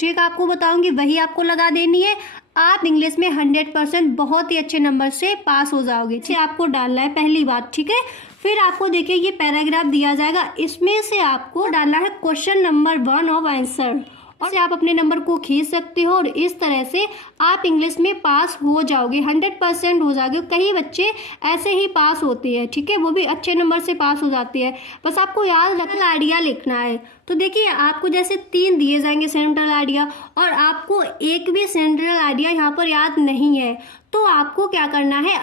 Trick आपको बताऊंगी वही आपको लगा देनी है। आप इंग्लिश में 100% बहुत ही अच्छे नंबर से पास हो जाओगे। इसे आपको डालना है पहली बात, ठीक है। फिर आपको देखिए ये पैराग्राफ दिया जाएगा, इसमें से आपको डालना है क्वेश्चन नंबर 1 ऑफ आंसर, और आप अपने नंबर को खींच सकते हो और इस तरह से आप इंग्लिश में पास हो जाओगे, 100% हो जाओगे। कई बच्चे ऐसे ही पास होते हैं, ठीक है, वो भी अच्छे नंबर से पास हो जाते हैं। बस आपको याद रखना आइडिया लिखना है। तो देखिए आपको जैसे 3 दिए जाएंगे सेंट्रल आइडिया, और आपको एक भी सेंट्रल आइडिया यहाँ पर याद नहीं है, तो आपको क्या करना है।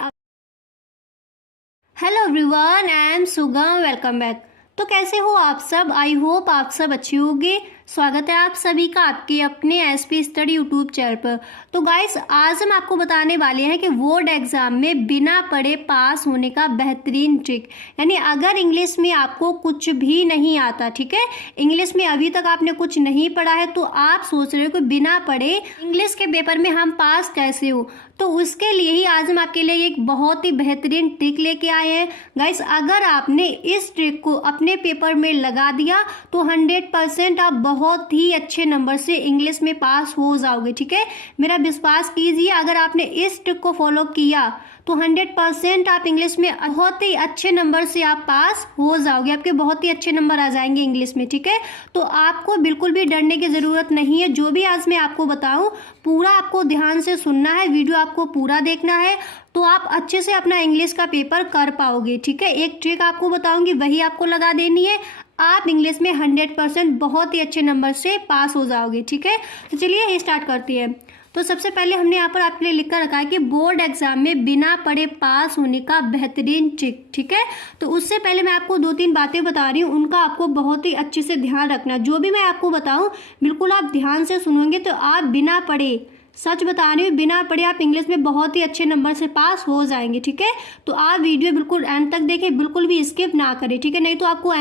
हेलो एवरीवन, आई एम सुगम, वेलकम बैक। तो कैसे हो आप सब? आई होप आप सब अच्छे होंगे। स्वागत है आप सभी का आपके अपने एसपी स्टडी यूट्यूब चैनल पर। तो गाइस आज हम आपको बताने वाले हैं कि बोर्ड एग्जाम में बिना पढ़े पास होने का बेहतरीन ट्रिक। यानी अगर इंग्लिश में आपको कुछ भी नहीं आता, ठीक है, इंग्लिश में अभी तक आपने कुछ नहीं पढ़ा है, तो आप सोच रहे हो कि बिना पढ़े इंग्लिश के पेपर में हम पास कैसे हो, तो उसके लिए ही आज हम आपके लिए एक बहुत ही बेहतरीन ट्रिक लेके आए हैं। गाइस अगर आपने इस ट्रिक को अपने पेपर में लगा दिया तो 100% आप बहुत ही अच्छे नंबर से इंग्लिश में पास हो जाओगे, ठीक है। मेरा विश्वास कीजिए, अगर आपने इस ट्रिक को फॉलो किया तो 100% आप इंग्लिश में बहुत ही अच्छे नंबर से आप पास हो जाओगे, आपके बहुत ही अच्छे नंबर आ जाएंगे इंग्लिश में, ठीक है। तो आपको बिल्कुल भी डरने की ज़रूरत नहीं है। जो भी आज मैं आपको बताऊं पूरा आपको ध्यान से सुनना है, वीडियो आपको पूरा देखना है, तो आप अच्छे से अपना इंग्लिश का पेपर कर पाओगे, ठीक है। एक ट्रिक आपको बताऊंगी वही आपको लगा देनी है, आप इंग्लिश में 100% बहुत ही अच्छे नंबर से पास हो जाओगे, ठीक है। तो चलिए स्टार्ट करती है। तो सबसे पहले हमने यहाँ पर आपके लिए लिख कर रखा है कि बोर्ड एग्जाम में बिना पढ़े पास होने का बेहतरीन ट्रिक, ठीक है। तो उससे पहले मैं आपको 2-3 बातें बता रही हूँ, उनका आपको बहुत ही अच्छे से ध्यान रखना। जो भी मैं आपको बताऊँ बिल्कुल आप ध्यान से सुनोगे तो आप बिना पढ़े, सच बता रही हूँ, बिना पढ़े आप इंग्लिश में बहुत ही अच्छे नंबर से पास हो जाएंगे, ठीक है। तो आप वीडियो बिल्कुल एंड तक देखें, बिल्कुल भी स्किप ना करें, ठीक है, नहीं तो आपको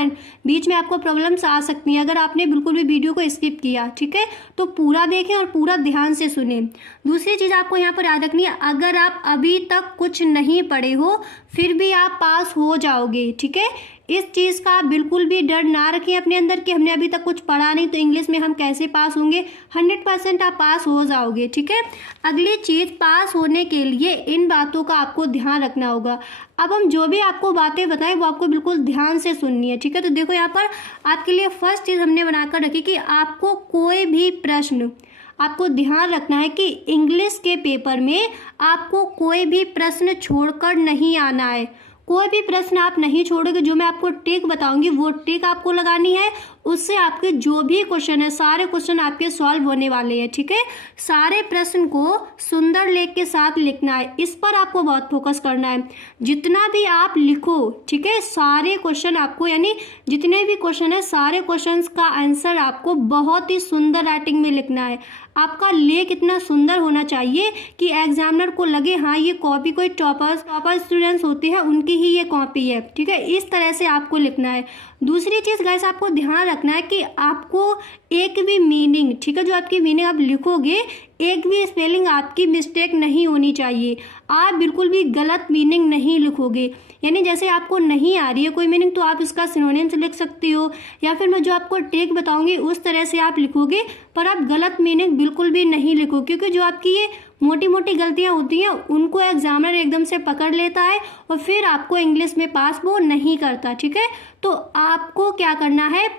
बीच में आपको प्रॉब्लम्स आ सकती हैं अगर आपने बिल्कुल भी वीडियो को स्किप किया, ठीक है। तो पूरा देखें और पूरा ध्यान से सुने। दूसरी चीज़ आपको यहाँ पर याद रखनी है, अगर आप अभी तक कुछ नहीं पढ़े हो फिर भी आप पास हो जाओगे, ठीक है। इस चीज़ का बिल्कुल भी डर ना रखें अपने अंदर कि हमने अभी तक कुछ पढ़ा नहीं तो इंग्लिश में हम कैसे पास होंगे। 100% आप पास हो जाओगे, ठीक है। अगली चीज़, पास होने के लिए इन बातों का आपको ध्यान रखना होगा। अब हम जो भी आपको बातें बताएं वो आपको बिल्कुल ध्यान से सुननी है, ठीक है। तो देखो यहाँ पर आपके लिए फर्स्ट चीज़ हमने बनाकर रखी कि आपको कोई भी प्रश्न, आपको ध्यान रखना है कि इंग्लिश के पेपर में आपको कोई भी प्रश्न छोड़कर नहीं आना है। कोई भी प्रश्न आप नहीं छोड़ोगे। जो मैं आपको ट्रिक बताऊंगी वो ट्रिक आपको लगानी है, उससे आपके जो भी क्वेश्चन है सारे क्वेश्चन आपके सॉल्व होने वाले हैं, ठीक है। सारे प्रश्न को सुंदर लेख के साथ लिखना है, इस पर आपको बहुत फोकस करना है। जितना भी आप लिखो, ठीक है, सारे क्वेश्चन आपको, यानी जितने भी क्वेश्चन है सारे क्वेश्चन का आंसर आपको बहुत ही सुंदर राइटिंग में लिखना है। आपका लेख इतना सुंदर होना चाहिए कि एग्जामिनर को लगे हाँ ये कॉपी कोई टॉपर स्टूडेंट्स होते हैं उनकी ही ये कॉपी है, ठीक है। इस तरह से आपको लिखना है। दूसरी चीज़ गाइस आपको ध्यान रखना है कि आपको एक भी मीनिंग, ठीक है, जो आपकी मीनिंग आप लिखोगे एक भी स्पेलिंग आपकी मिस्टेक नहीं होनी चाहिए। आप बिल्कुल भी गलत मीनिंग नहीं लिखोगे। यानी जैसे आपको नहीं आ रही है कोई मीनिंग तो आप इसका सिनोनिम्स लिख सकती हो, या फिर मैं जो आपको ट्रिक बताऊंगी उस तरह से आप लिखोगे, पर आप गलत मीनिंग बिल्कुल भी नहीं लिखो, क्योंकि जो आपकी ये मोटी मोटी गलतियां होती हैं उनको एग्जामिनर एकदम से पकड़ लेता है और फिर आपको इंग्लिश में पास वो नहीं करता, ठीक है। तो आपको क्या करना है,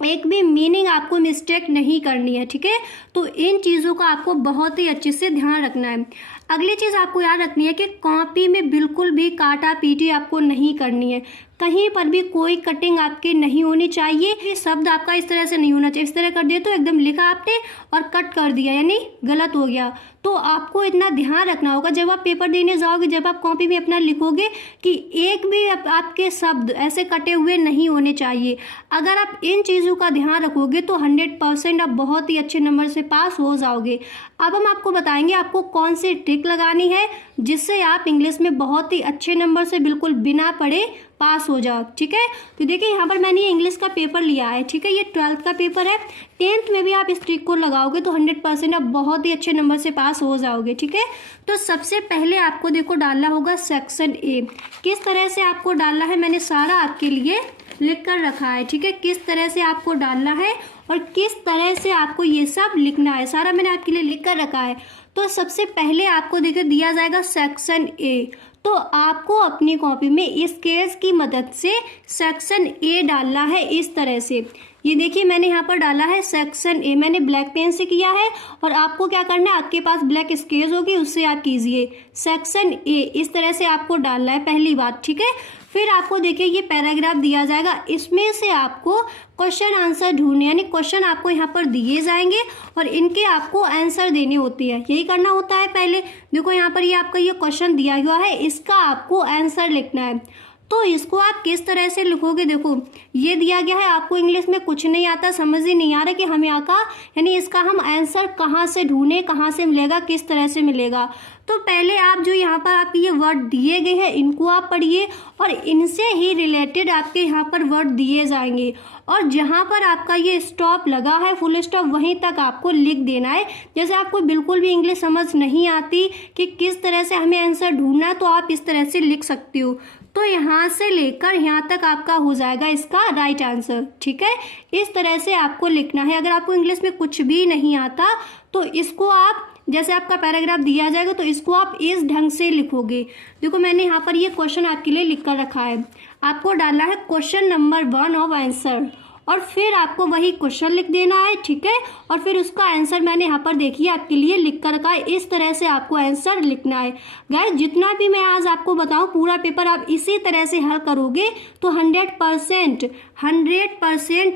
एक भी मीनिंग आपको मिस्टेक नहीं करनी है, ठीक है। तो इन चीज़ों का आपको बहुत ही अच्छे से ध्यान रखना है। अगली चीज़ आपको याद रखनी है कि कॉपी में बिल्कुल भी काटा पीटी आपको नहीं करनी है। कहीं पर भी कोई कटिंग आपकी नहीं होनी चाहिए। ये शब्द आपका इस तरह से नहीं होना चाहिए। इस तरह कर दिया तो एकदम लिखा आपने और कट कर दिया, यानी गलत हो गया। तो आपको इतना ध्यान रखना होगा जब आप पेपर देने जाओगे, जब आप कॉपी में अपना लिखोगे, कि एक भी आपके शब्द ऐसे कटे हुए नहीं होने चाहिए। अगर आप इन चीज़ों का ध्यान रखोगे तो 100% आप बहुत ही अच्छे नंबर से पास हो जाओगे। अब हम आपको बताएंगे आपको कौन सी ट्रिक लगानी है जिससे आप इंग्लिश में बहुत ही अच्छे नंबर से बिल्कुल बिना पढ़े पास हो जाओ, ठीक है। तो देखिए यहाँ पर मैंने ये इंग्लिश का पेपर लिया है, ठीक है, ये 12th का पेपर है। 10th में भी आप इस ट्रिक को लगाओगे तो 100% आप बहुत ही अच्छे नंबर से पास हो जाओगे, ठीक है। तो सबसे पहले आपको देखो डालना होगा सेक्शन ए। किस तरह से आपको डालना है मैंने सारा आपके लिए लिख कर रखा है, ठीक है, किस तरह से आपको डालना है और किस तरह से आपको ये सब लिखना है, सारा मैंने आपके लिए लिख कर रखा है। तो सबसे पहले आपको देखिए दिया जाएगा सेक्शन ए। तो आपको अपनी कॉपी में स्केल्स की मदद से सेक्शन ए डालना है इस तरह से। ये देखिए मैंने यहाँ पर डाला है सेक्शन ए, मैंने ब्लैक पेन से किया है और आपको क्या करना है, आपके पास ब्लैक स्केल्स होगी उससे आप कीजिए सेक्शन ए, इस तरह से आपको डालना है पहली बात, ठीक है। फिर आपको देखिए ये पैराग्राफ दिया जाएगा, इसमें से आपको क्वेश्चन आंसर ढूंढने, यानी क्वेश्चन आपको यहाँ पर दिए जाएंगे और इनके आपको आंसर देने होते हैं, यही करना होता है। पहले देखो यहाँ पर ये आपका ये क्वेश्चन दिया हुआ है, इसका आपको आंसर लिखना है। तो इसको आप किस तरह से लिखोगे, देखो ये दिया गया है, आपको इंग्लिश में कुछ नहीं आता, समझ ही नहीं आ रहा कि हम यहाँ का यानी इसका हम आंसर कहाँ से ढूंढें, कहाँ से मिलेगा, किस तरह से मिलेगा। तो पहले आप जो यहाँ पर आप ये वर्ड दिए गए हैं इनको आप पढ़िए और इनसे ही रिलेटेड आपके यहाँ पर वर्ड दिए जाएंगे और जहाँ पर आपका ये स्टॉप लगा है फुल स्टॉप वहीं तक आपको लिख देना है। जैसे आपको बिल्कुल भी इंग्लिश समझ नहीं आती कि किस तरह से हमें आंसर ढूंढना है तो आप इस तरह से लिख सकते हो। तो यहाँ से लेकर यहाँ तक आपका हो जाएगा इसका राइट आंसर, ठीक है। इस तरह से आपको लिखना है। अगर आपको इंग्लिश में कुछ भी नहीं आता तो इसको आप जैसे आपका पैराग्राफ दिया जाएगा तो इसको आप इस ढंग से लिखोगे। देखो मैंने यहाँ पर ये क्वेश्चन आपके लिए लिख कर रखा है, आपको डालना है क्वेश्चन नंबर 1 ऑफ आंसर और फिर आपको वही क्वेश्चन लिख देना है, ठीक है। और फिर उसका आंसर मैंने यहाँ पर देखिए आपके लिए लिख कर रखा है, इस तरह से आपको आंसर लिखना है। गाइस जितना भी मैं आज आपको बताऊँ पूरा पेपर आप इसी तरह से हल करोगे तो 100%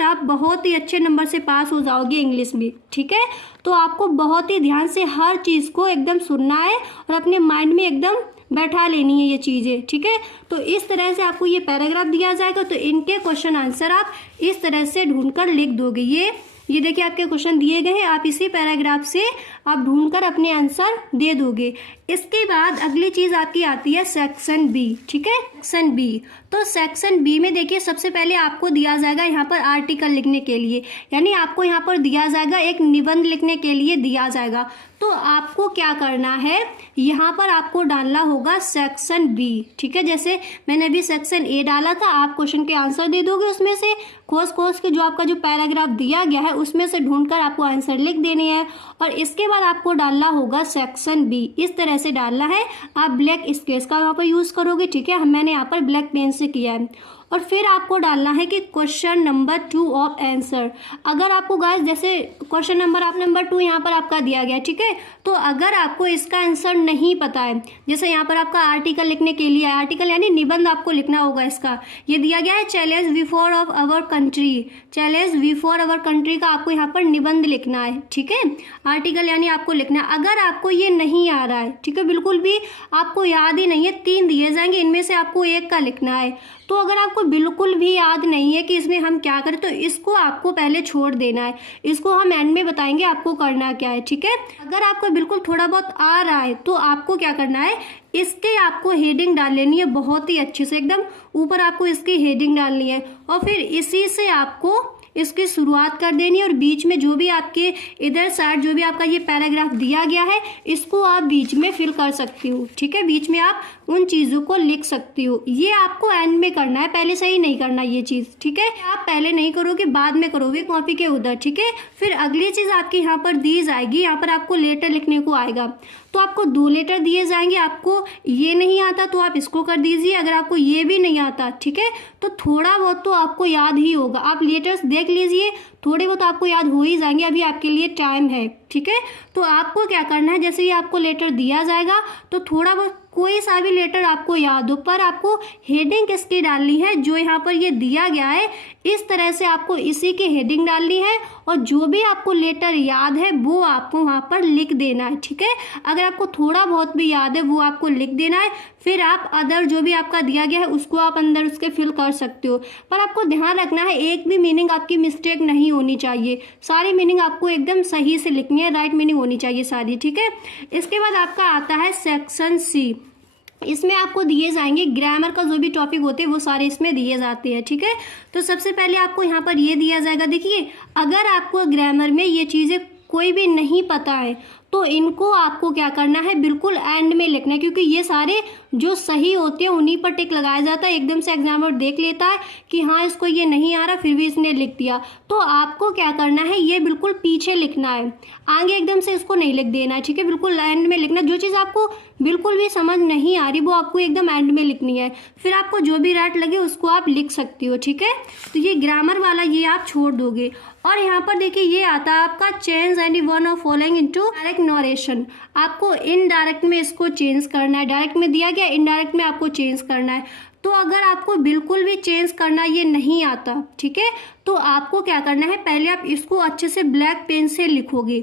आप बहुत ही अच्छे नंबर से पास हो जाओगे इंग्लिश में, ठीक है। तो आपको बहुत ही ध्यान से हर चीज़ को एकदम सुनना है और अपने माइंड में एकदम बैठा लेनी है ये चीज़ें, ठीक है। तो इस तरह से आपको ये पैराग्राफ दिया जाएगा तो इनके क्वेश्चन आंसर आप इस तरह से ढूंढकर लिख दोगे। ये देखिए आपके क्वेश्चन दिए गए हैं, आप इसी पैराग्राफ से आप ढूंढकर अपने आंसर दे दोगे। इसके बाद अगली चीज़ आपकी आती है सेक्शन बी, ठीक है, सेक्शन बी। तो सेक्शन बी में देखिए सबसे पहले आपको दिया जाएगा यहाँ पर आर्टिकल लिखने के लिए, यानी आपको यहाँ पर दिया जाएगा एक निबंध लिखने के लिए दिया जाएगा। तो आपको क्या करना है, यहाँ पर आपको डालना होगा सेक्शन बी, ठीक है। जैसे मैंने अभी सेक्शन ए डाला था, आप क्वेश्चन के आंसर दे दोगे उसमें से खोज के जो आपका जो पैराग्राफ दिया गया है उसमें से ढूंढकर आपको आंसर लिख देने हैं और इसके बाद आपको डालना होगा सेक्शन बी, इस तरह से डालना है। आप ब्लैक स्केच का यहाँ पर यूज़ करोगे, ठीक है, मैंने यहाँ पर ब्लैक पेन से किया है। और फिर आपको डालना है कि क्वेश्चन नंबर 2 ऑफ आंसर। अगर आपको गाइस जैसे क्वेश्चन नंबर 2 यहाँ पर आपका दिया गया, ठीक है, तो अगर आपको इसका आंसर नहीं पता है, जैसे यहाँ पर आपका आर्टिकल लिखने के लिए, आर्टिकल यानी निबंध आपको लिखना होगा इसका, ये दिया गया है challenge before of our country, challenge before our country का आपको यहाँ पर निबंध लिखना है, ठीक है। आर्टिकल यानी आपको लिखना है। अगर आपको ये नहीं आ रहा है, ठीक है, बिल्कुल भी आपको याद ही नहीं है, 3 दिए जाएंगे, इनमें से आपको एक का लिखना है। तो अगर आपको बिल्कुल भी याद नहीं है कि इसमें हम क्या करें तो इसको आपको पहले छोड़ देना है, इसको हम एंड में बताएंगे आपको करना क्या है, ठीक है। अगर आपको बिल्कुल थोड़ा बहुत आ रहा है तो आपको क्या करना है, इसके आपको हेडिंग डाल लेनी है बहुत ही अच्छे से, एकदम ऊपर आपको इसकी हेडिंग डालनी है और फिर इसी से आपको इसकी शुरुआत कर देनी है और बीच में जो भी आपके इधर साइड जो भी आपका ये पैराग्राफ दिया गया है इसको आप बीच में फिल कर सकती हो, ठीक है, बीच में आप उन चीज़ों को लिख सकती हो। ये आपको एंड में करना है, पहले से ही नहीं करना ये चीज़, ठीक है। आप पहले नहीं करोगे, बाद में करोगे कॉपी के उधर, ठीक है। फिर अगली चीज़ आपकी यहाँ पर दी जाएगी, यहाँ पर आपको लेटर लिखने को आएगा, तो आपको 2 लेटर दिए जाएंगे। आपको ये नहीं आता तो आप इसको कर दीजिए, अगर आपको ये भी नहीं आता, ठीक है, तो थोड़ा बहुत तो आपको याद ही होगा, आप लेटर्स देख लीजिए, थोड़े बहुत आपको याद हो ही जाएंगे, अभी आपके लिए टाइम है, ठीक है। तो आपको क्या करना है, जैसे ये आपको लेटर दिया जाएगा तो थोड़ा बहुत कोई सा भी लेटर आपको याद हो, पर आपको हेडिंग किसकी डालनी है, जो यहाँ पर ये दिया गया है इस तरह से आपको इसी की हेडिंग डालनी है और जो भी आपको लेटर याद है वो आपको वहाँ पर लिख देना है, ठीक है। अगर आपको थोड़ा बहुत भी याद है वो आपको लिख देना है, फिर आप अदर जो भी आपका दिया गया है उसको आप अंदर उसके फिल कर सकते हो। पर आपको ध्यान रखना है एक भी मीनिंग आपकी मिस्टेक नहीं होनी चाहिए, सारी मीनिंग आपको एकदम सही से लिखनी है, राइट मीनिंग होनी चाहिए सारी, ठीक है। इसके बाद आपका आता है सेक्शन सी, इसमें आपको दिए जाएंगे ग्रामर का जो भी टॉपिक होते हैं वो सारे इसमें दिए जाते हैं, ठीक है। तो सबसे पहले आपको यहाँ पर ये दिया जाएगा, देखिए अगर आपको ग्रामर में ये चीज़ें कोई भी नहीं पता है तो इनको आपको क्या करना है, बिल्कुल एंड में लिखना है, क्योंकि ये सारे जो सही होते हैं उन्हीं पर टिक लगाया जाता है। एकदम से एग्जामिनर देख लेता है कि हाँ इसको ये नहीं आ रहा, फिर भी इसने लिख दिया। तो आपको क्या करना है, ये बिल्कुल पीछे लिखना है, आगे एकदम से इसको नहीं लिख देना है, ठीक है। बिल्कुल एंड में लिखना। जो चीज़ आपको बिल्कुल भी समझ नहीं आ रही वो आपको एकदम एंड में लिखनी है, फिर आपको जो भी राइट लगे उसको आप लिख सकती हो, ठीक है। तो ये ग्रामर वाला ये आप छोड़ दोगे। और यहाँ पर देखिए ये आता है आपका change any one of following into direct narration. आपको इनडायरेक्ट में इसको चेंज करना है, डायरेक्ट में दिया गया, इनडायरेक्ट में आपको चेंज करना है। तो अगर आपको बिल्कुल भी चेंज करना ये नहीं आता, ठीक है, तो आपको क्या करना है, पहले आप इसको अच्छे से ब्लैक पेन से लिखोगे,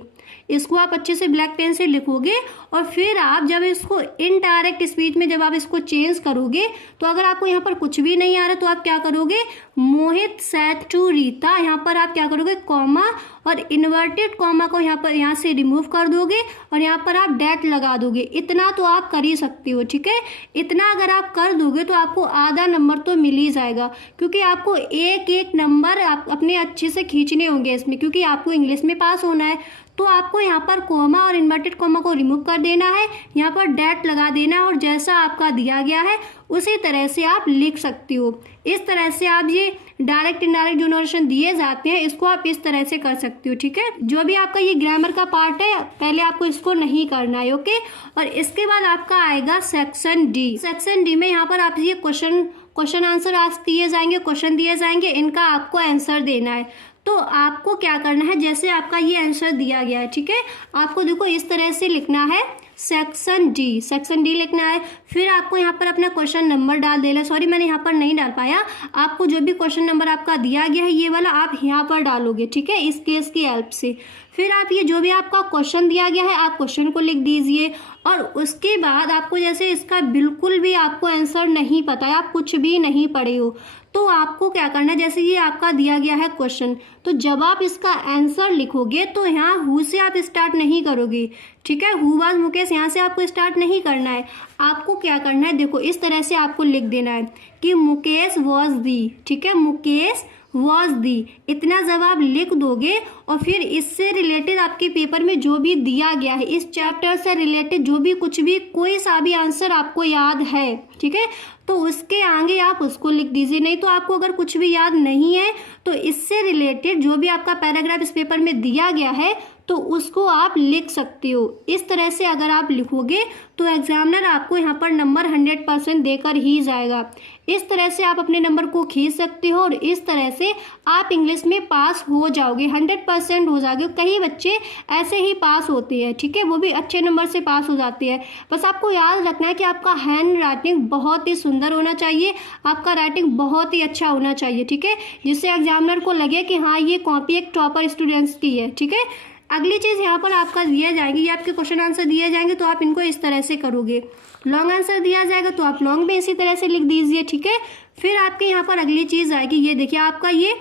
इसको आप अच्छे से ब्लैक पेन से लिखोगे, और फिर आप जब इसको इनडायरेक्ट स्पीच में जब आप इसको चेंज करोगे, तो अगर आपको यहाँ पर कुछ भी नहीं आ रहा तो आप क्या करोगे, मोहित सेड टू रीता, यहाँ पर आप क्या करोगे, कॉमा और इन्वर्टेड कॉमा को यहाँ से रिमूव कर दोगे और यहाँ पर आप डैट लगा दोगे। इतना तो आप कर ही सकते हो, ठीक है। इतना अगर आप कर दोगे तो आपको आधा नंबर तो मिल ही जाएगा, क्योंकि आपको एक एक नंबर आप अपने अच्छे से खींचने होंगे इसमें, क्योंकि आपको इंग्लिश में पास होना है। तो आपको यहाँ पर कॉमा और इन्वर्टेड कॉमा को रिमूव कर देना है, यहाँ पर डैट लगा देना है, और जैसा आपका दिया गया है उसी तरह से आप लिख सकती हो। इस तरह से आप ये डायरेक्ट इनडायरेक्ट जो नरेशन दिए जाते हैं इसको आप इस तरह से कर सकती हो, ठीक है। जो भी आपका ये ग्रामर का पार्ट है पहले आपको इसको नहीं करना है, ओके। और इसके बाद आपका आएगा सेक्शन डी। सेक्शन डी में यहाँ पर आप ये क्वेश्चन आंसर आज दिए जाएंगे, क्वेश्चन दिए जाएंगे, इनका आपको आंसर देना है। तो आपको क्या करना है, जैसे आपका ये आंसर दिया गया है, ठीक है, आपको देखो इस तरह से लिखना है, सेक्शन डी लिखना है। फिर आपको यहाँ पर अपना क्वेश्चन नंबर डाल देना है। सॉरी मैंने यहाँ पर नहीं डाल पाया, आपको जो भी क्वेश्चन नंबर आपका दिया गया है ये वाला आप यहाँ पर डालोगे, ठीक है, इस केस की हेल्प से। फिर आप ये जो भी आपका क्वेश्चन दिया गया है आप क्वेश्चन को लिख दीजिए, और उसके बाद आपको जैसे इसका बिल्कुल भी आपको आंसर नहीं पता है, आप कुछ भी नहीं पढ़े हो, तो आपको क्या करना है, जैसे ये आपका दिया गया है क्वेश्चन, तो जब आप इसका आंसर लिखोगे तो यहाँ हु से आप स्टार्ट नहीं करोगे, ठीक है। हु वाज मुकेश यहाँ से आपको स्टार्ट नहीं करना है। आपको क्या करना है, देखो इस तरह से आपको लिख देना है कि मुकेश वॉज दी, ठीक है, मुकेश वॉज दी। इतना जब आप लिख दोगे और फिर इससे रिलेटेड आपके पेपर में जो भी दिया गया है, इस चैप्टर से रिलेटेड जो भी कुछ भी कोई सा भी आंसर आपको याद है, ठीक है, तो उसके आगे आप उसको लिख दीजिए। नहीं तो आपको अगर कुछ भी याद नहीं है तो इससे रिलेटेड जो भी आपका पैराग्राफ इस पेपर में दिया गया है तो उसको आप लिख सकते हो। इस तरह से अगर आप लिखोगे तो एग्जामिनर आपको यहाँ पर नंबर 100% देकर ही जाएगा। इस तरह से आप अपने नंबर को खींच सकते हो और इस तरह से आप इंग्लिश में पास हो जाओगे, 100% हो जाओगे। कई बच्चे ऐसे ही पास होते हैं, ठीक है, वो भी अच्छे नंबर से पास हो जाते हैं। बस आपको याद रखना है कि आपका हैंड राइटिंग बहुत ही सुंदर होना चाहिए, आपका राइटिंग बहुत ही अच्छा होना चाहिए, ठीक है, जिससे एग्जामिनर को लगे कि हाँ ये कॉपी एक टॉपर स्टूडेंट्स की है, ठीक है। अगली चीज़ यहाँ पर आपका दिया जाएंगे, ये आपके क्वेश्चन आंसर दिए जाएंगे तो आप इनको इस तरह से करोगे। लॉन्ग आंसर दिया जाएगा तो आप लॉन्ग में इसी तरह से लिख दीजिए, ठीक है। फिर आपके यहाँ पर अगली चीज़ आएगी, ये देखिए आपका ये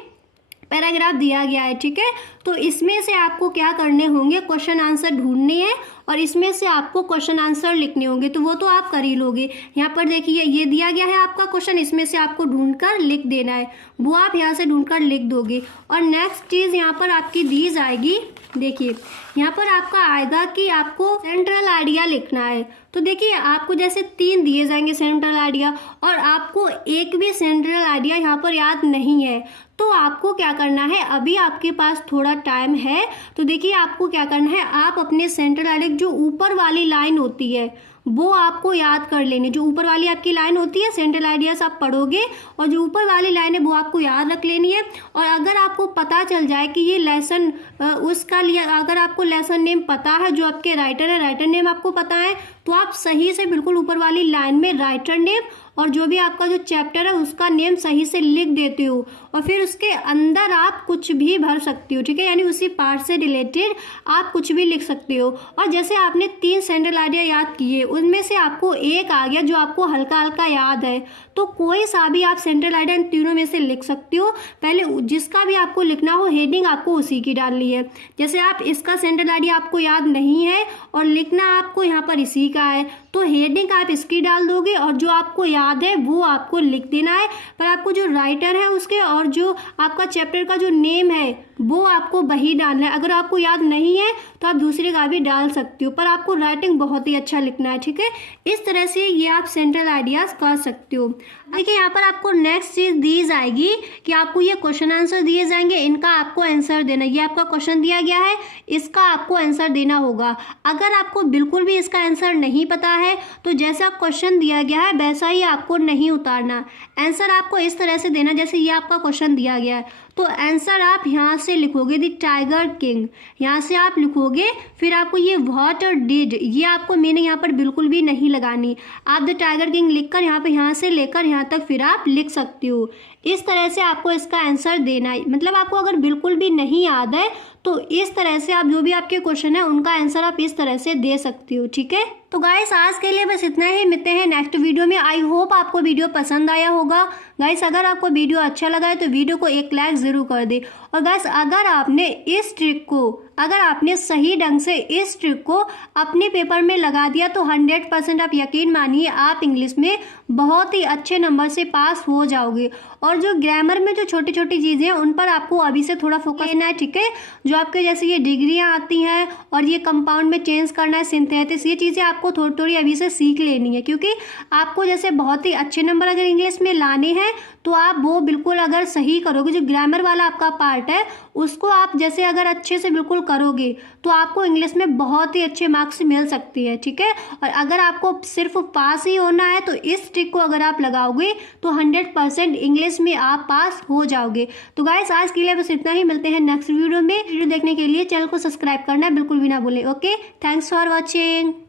पैराग्राफ दिया गया है, ठीक है, तो इसमें से आपको क्या करने होंगे, क्वेश्चन आंसर ढूंढने हैं और इसमें से आपको क्वेश्चन आंसर लिखने होंगे, तो वो तो आप कर ही लोगे। यहाँ पर देखिए ये दिया गया है आपका क्वेश्चन, इसमें से आपको ढूंढकर लिख देना है, वो आप यहाँ से ढूंढकर लिख दोगे। और नेक्स्ट चीज़ यहाँ पर आपकी दी जाएगी, देखिए यहाँ पर आपका आएगा कि आपको सेंट्रल आइडिया लिखना है। तो देखिए आपको जैसे 3 दिए जाएंगे सेंट्रल आइडिया और आपको एक भी सेंट्रल आइडिया यहाँ पर याद नहीं है, तो आपको क्या करना है, अभी आपके पास थोड़ा टाइम है, तो देखिए आपको क्या करना है, आप अपने सेंट्रल आइडिया जो ऊपर वाली लाइन होती है वो आपको याद कर लेनी। जो ऊपर वाली आपकी लाइन होती है सेंट्रल आइडियाज आप पढ़ोगे और जो ऊपर वाली लाइन है वो आपको याद रख लेनी है। और अगर आपको पता चल जाए कि ये लेसन उसका लिए, अगर आपको लेसन नेम पता है, जो आपके राइटर है राइटर नेम आपको पता है, तो आप सही से बिल्कुल ऊपर वाली लाइन में राइटर नेम और जो भी आपका जो चैप्टर है उसका नेम सही से लिख देते हो और फिर उसके अंदर आप कुछ भी भर सकते हो, ठीक है, यानी उसी पार्ट से रिलेटेड आप कुछ भी लिख सकते हो। और जैसे आपने 3 सेंट्रल आइडिया याद किए, उनमें से आपको एक आ गया जो आपको हल्का हल्का याद है, तो कोई सा भी आप सेंट्रल आइडिया इन तीनों में से लिख सकते हो। पहले जिसका भी आपको लिखना हो हेडिंग आपको उसी की डालनी है। जैसे आप इसका सेंट्रल आइडिया आपको याद नहीं है और लिखना आपको यहाँ पर इसी का है, तो हेडिंग आप इसकी डाल दोगे और जो आपको याद है वो आपको लिख देना है। पर आपको जो राइटर है उसके और जो आपका चैप्टर का जो नेम है वो आपको वही डालना है। अगर आपको याद नहीं है तो आप दूसरे का भी डाल सकते हो, पर आपको राइटिंग बहुत ही अच्छा लिखना है, ठीक है। इस तरह से ये आप सेंट्रल आइडियाज़ कर सकते हो। देखिए यहाँ पर आपको नेक्स्ट चीज़ दी जाएगी कि आपको ये क्वेश्चन आंसर दिए जाएंगे, इनका आपको आंसर देना। ये आपका क्वेश्चन दिया गया है, इसका आपको आंसर देना होगा। अगर आपको बिल्कुल भी इसका आंसर नहीं पता है तो जैसा क्वेश्चन दिया गया है वैसा ही आपको नहीं उतारना। आंसर आपको इस तरह से देना जैसे ये आपका क्वेश्चन दिया गया है, तो आंसर आप यहाँ से लिखोगे द टाइगर किंग, यहाँ से आप लिखोगे। फिर आपको ये व्हाट और डिड, ये आपको मीनिंग यहाँ पर बिल्कुल भी नहीं लगानी। आप द टाइगर किंग लिखकर यहाँ से लेकर यहाँ तक फिर आप लिख सकते हो। इस तरह से आपको इसका आंसर देना है। मतलब आपको अगर बिल्कुल भी नहीं याद है तो इस तरह से आप जो भी आपके क्वेश्चन है उनका आंसर आप इस तरह से दे सकते हो, ठीक है। तो गाइस आज के लिए बस इतना ही, मिलते हैं नेक्स्ट वीडियो में। आई होप आपको वीडियो पसंद आया होगा। गाइस अगर आपको वीडियो अच्छा लगा है तो वीडियो को एक लाइक ज़रूर कर दे। और गाइस अगर आपने सही ढंग से इस ट्रिक को अपने पेपर में लगा दिया तो 100% आप यकीन मानिए आप इंग्लिश में बहुत ही अच्छे नंबर से पास हो जाओगे। और जो ग्रामर में जो छोटी छोटी चीज़ें हैं उन पर आपको अभी से थोड़ा फोकस करना है, ठीक है। जो आपके जैसे ये डिग्रियां आती हैं और ये कंपाउंड में चेंज करना है, सिंथेसिस, ये चीज़ें आपको थोड़ी थोड़ी अभी से सीख लेनी है, क्योंकि आपको जैसे बहुत ही अच्छे नंबर अगर इंग्लिश में लाने हैं तो आप वो बिल्कुल अगर सही करोगे, जो ग्रामर वाला आपका पार्ट है उसको आप जैसे अगर अच्छे से बिल्कुल करोगे तो आपको इंग्लिश में बहुत ही अच्छे मार्क्स मिल सकती है, ठीक है। और अगर आपको सिर्फ पास ही होना है तो इस ट्रिक को अगर आप लगाओगे तो 100% इंग्लिश में आप पास हो जाओगे। तो गाइस आज के लिए बस इतना ही, मिलते हैं नेक्स्ट वीडियो में। वीडियो देखने के लिए चैनल को सब्सक्राइब करना बिल्कुल भी ना भूलें। Okay, thanks for watching.